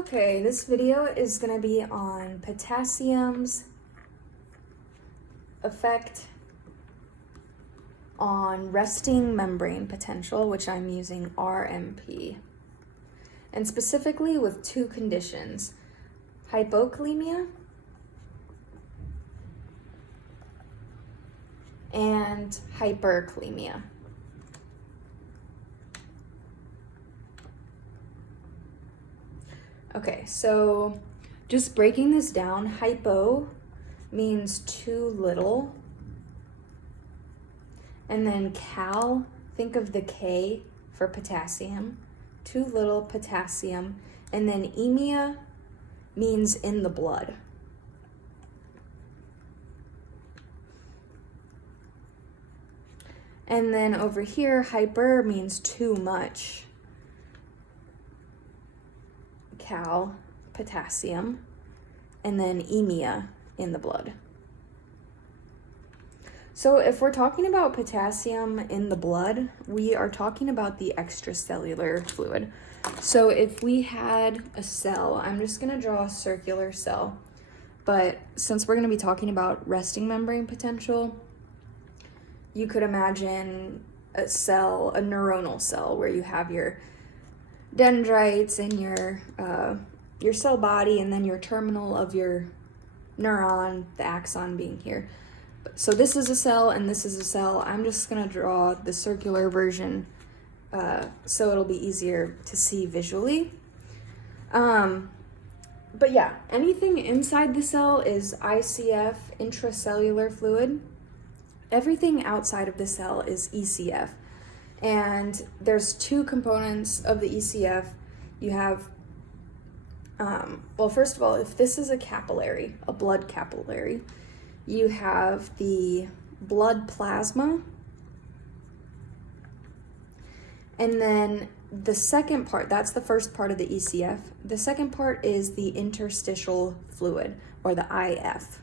Okay, this video is going to be on potassium's effect on resting membrane potential, which I'm using RMP, and specifically with two conditions, hypokalemia and hyperkalemia. Okay, so just breaking this down, hypo means too little, and then cal, think of the K for potassium, too little potassium, and then emia means in the blood. And then over here, hyper means too much. Cal, potassium, and then emia in the blood. So if we're talking about potassium in the blood, we are talking about the extracellular fluid. So if we had a cell, I'm just going to draw a circular cell, but since we're going to be talking about resting membrane potential, you could imagine a cell, a neuronal cell, where you have your dendrites and your cell body, and then your terminal of your neuron, the axon being here. So this is a cell and this is a cell. I'm just going to draw the circular version so it'll be easier to see visually. But yeah, anything inside the cell is ICF, intracellular fluid. Everything outside of the cell is ECF. And there's two components of the ECF. You have, well, first of all, if this is a capillary, a blood capillary, you have the blood plasma. And then the second part, that's the first part of the ECF. The second part is the interstitial fluid, or the IF.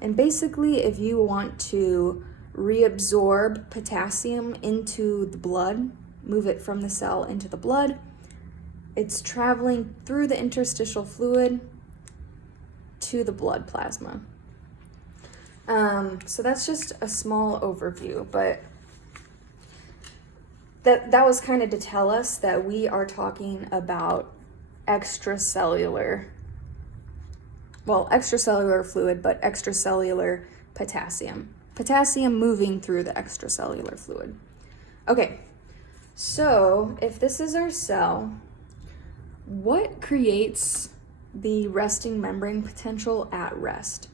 And basically, if you want to reabsorb potassium into the blood, move it from the cell into the blood, it's traveling through the interstitial fluid to the blood plasma. So that's just a small overview, but that was kind of to tell us that we are talking about extracellular fluid, but extracellular potassium. Potassium moving through the extracellular fluid. Okay, so if this is our cell, what creates the resting membrane potential at rest?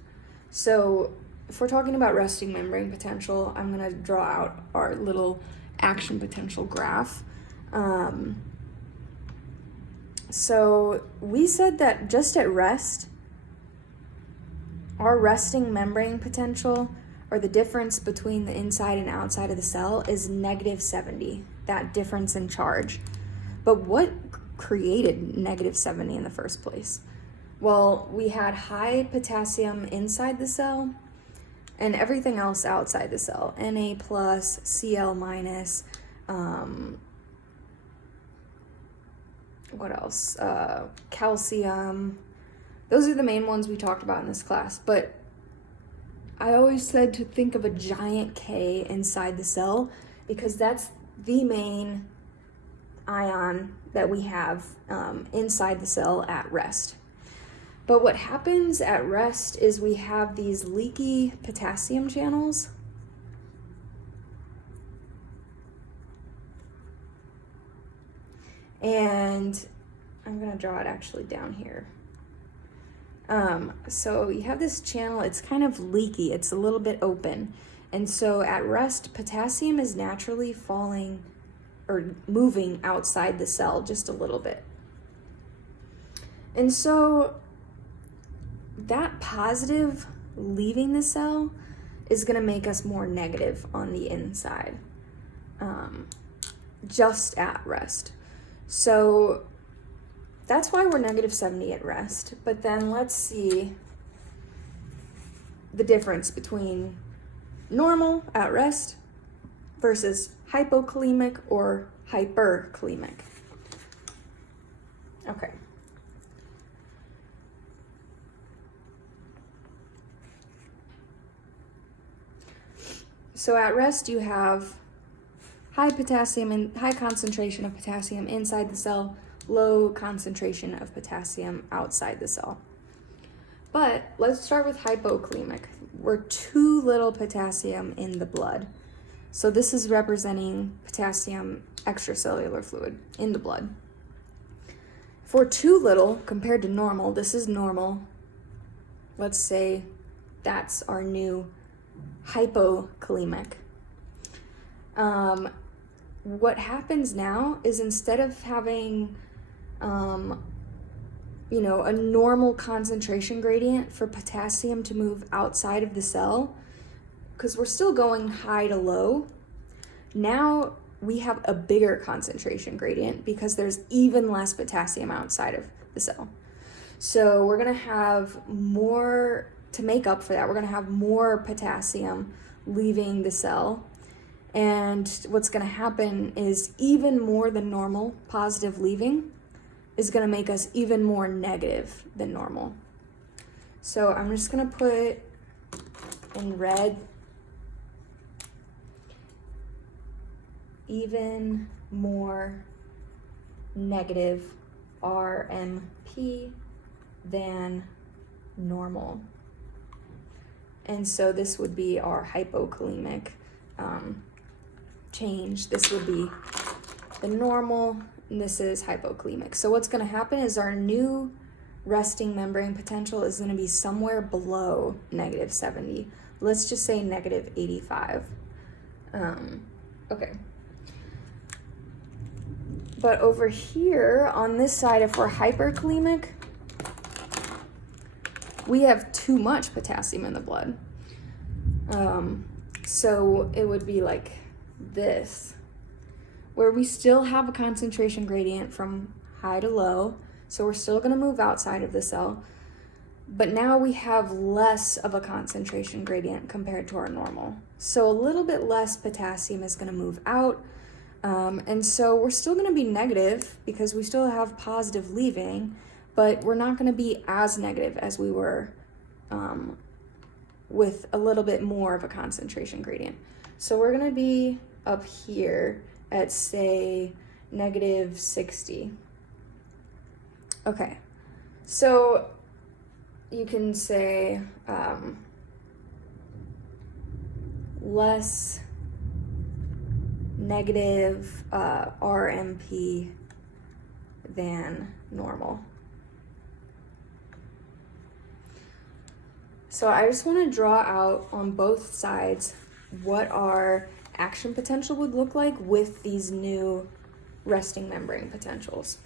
So if we're talking about resting membrane potential, I'm going to draw out our little action potential graph. So we said that just at rest, our resting membrane potential, or the difference between the inside and outside of the cell, is -70, that difference in charge. But what created -70 in the first place? Well, we had high potassium inside the cell and everything else outside the cell, Na+, Cl-, what else? Calcium. Those are the main ones we talked about in this class, but I always said to think of a giant K inside the cell because that's the main ion that we have inside the cell at rest. But what happens at rest is we have these leaky potassium channels. And I'm going to draw it actually down here. So you have this channel, it's kind of leaky, it's a little bit open. And so at rest, potassium is naturally falling or moving outside the cell just a little bit. And so that positive leaving the cell is going to make us more negative on the inside, just at rest. So that's why we're -70 at rest. But then let's see the difference between normal at rest versus hypokalemic or hyperkalemic. Okay, So at rest, you have high potassium and high concentration of potassium inside the cell, low concentration of potassium outside the cell. But let's start with hypokalemic. We're too little potassium in the blood. So this is representing potassium extracellular fluid in the blood. If we're too little compared to normal, this is normal. Let's say that's our new hypokalemic. What happens now is instead of having, a normal concentration gradient for potassium to move outside of the cell, because we're still going high to low, now we have a bigger concentration gradient because there's even less potassium outside of the cell. So we're gonna have more, to make up for that, we're gonna have more potassium leaving the cell. And what's gonna happen is even more than normal positive leaving is gonna make us even more negative than normal. So I'm just gonna put in red, even more negative RMP than normal. And so this would be our hypokalemic change. This would be the normal, and this is hypokalemic. So what's going to happen is our new resting membrane potential is going to be somewhere below -70. Let's just say -85. Okay. But over here on this side, if we're hyperkalemic, we have too much potassium in the blood. So it would be like this, where we still have a concentration gradient from high to low, so we're still going to move outside of the cell, but now we have less of a concentration gradient compared to our normal. So a little bit less potassium is going to move out, and so we're still going to be negative because we still have positive leaving, but we're not going to be as negative as we were with a little bit more of a concentration gradient. So we're going to be up here at, say, -60. Okay, so you can say less negative RMP than normal. So I just want to draw out on both sides what our action potential would look like with these new resting membrane potentials.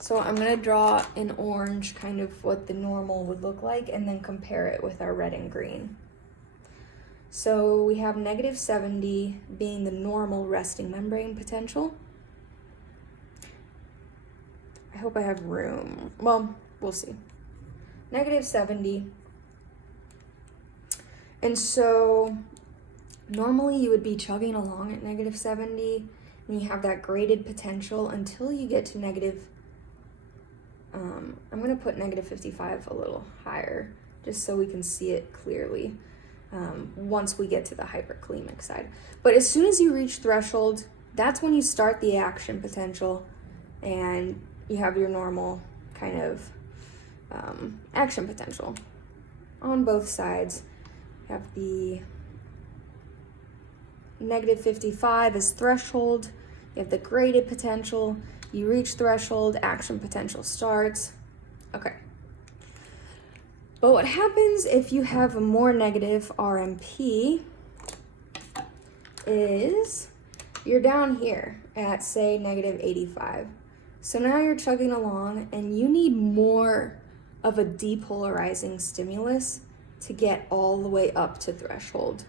So I'm going to draw in orange kind of what the normal would look like and then compare it with our red and green. So we have -70 being the normal resting membrane potential. I hope I have room. Well, we'll see. -70. And so normally you would be chugging along at -70 and you have that graded potential until you get to I'm going to put -55 a little higher just so we can see it clearly once we get to the hyperkalemic side. But as soon as you reach threshold, that's when you start the action potential and you have your normal kind of action potential. On both sides, you have the -55 is threshold, you have the graded potential, you reach threshold, action potential starts. Okay. But what happens if you have a more negative RMP is you're down here at, say, -85. So now you're chugging along and you need more of a depolarizing stimulus to get all the way up to threshold.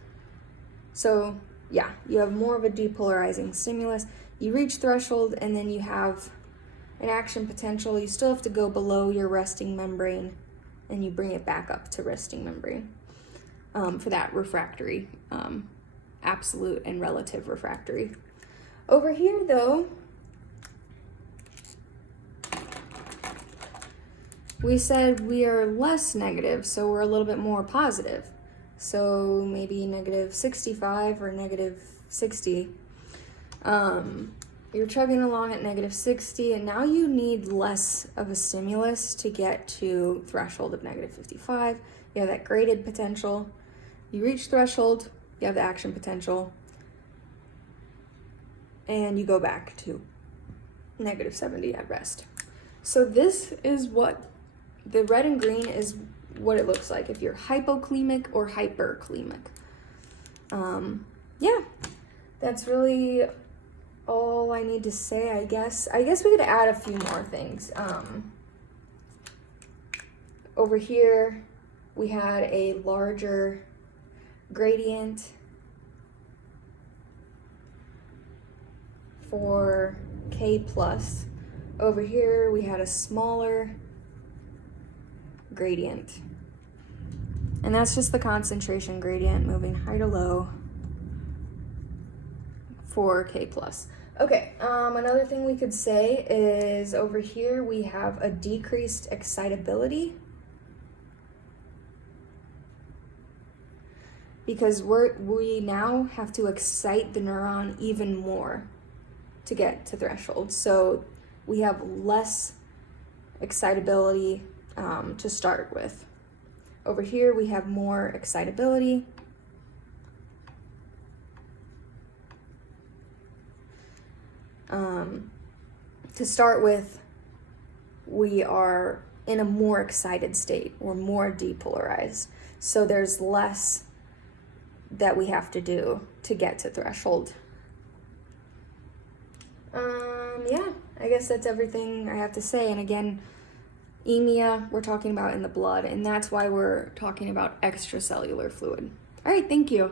So yeah, you have more of a depolarizing stimulus. You reach threshold and then you have an action potential. You still have to go below your resting membrane and you bring it back up to resting membrane for that refractory, absolute and relative refractory. Over here though, we said we are less negative, so we're a little bit more positive. So maybe negative 65 or negative 60. You're chugging along at negative 60, and now you need less of a stimulus to get to threshold of negative 55. You have that graded potential. You reach threshold, you have the action potential, and you go back to negative 70 at rest. So this is what the red and green is, what it looks like if you're hypokalemic or hyperkalemic. Yeah, that's really all I need to say, I guess. I guess we could add a few more things. Over here, we had a larger gradient for K+. Over here, we had a smaller gradient. And that's just the concentration gradient moving high to low for K+. Okay, another thing we could say is over here we have a decreased excitability because we now have to excite the neuron even more to get to threshold. So we have less excitability to start with. Over here we have more excitability. To start with, we are in a more excited state. We're more depolarized. So there's less that we have to do to get to threshold. Yeah, I guess that's everything I have to say. And again, emia, we're talking about in the blood, and that's why we're talking about extracellular fluid. All right, thank you.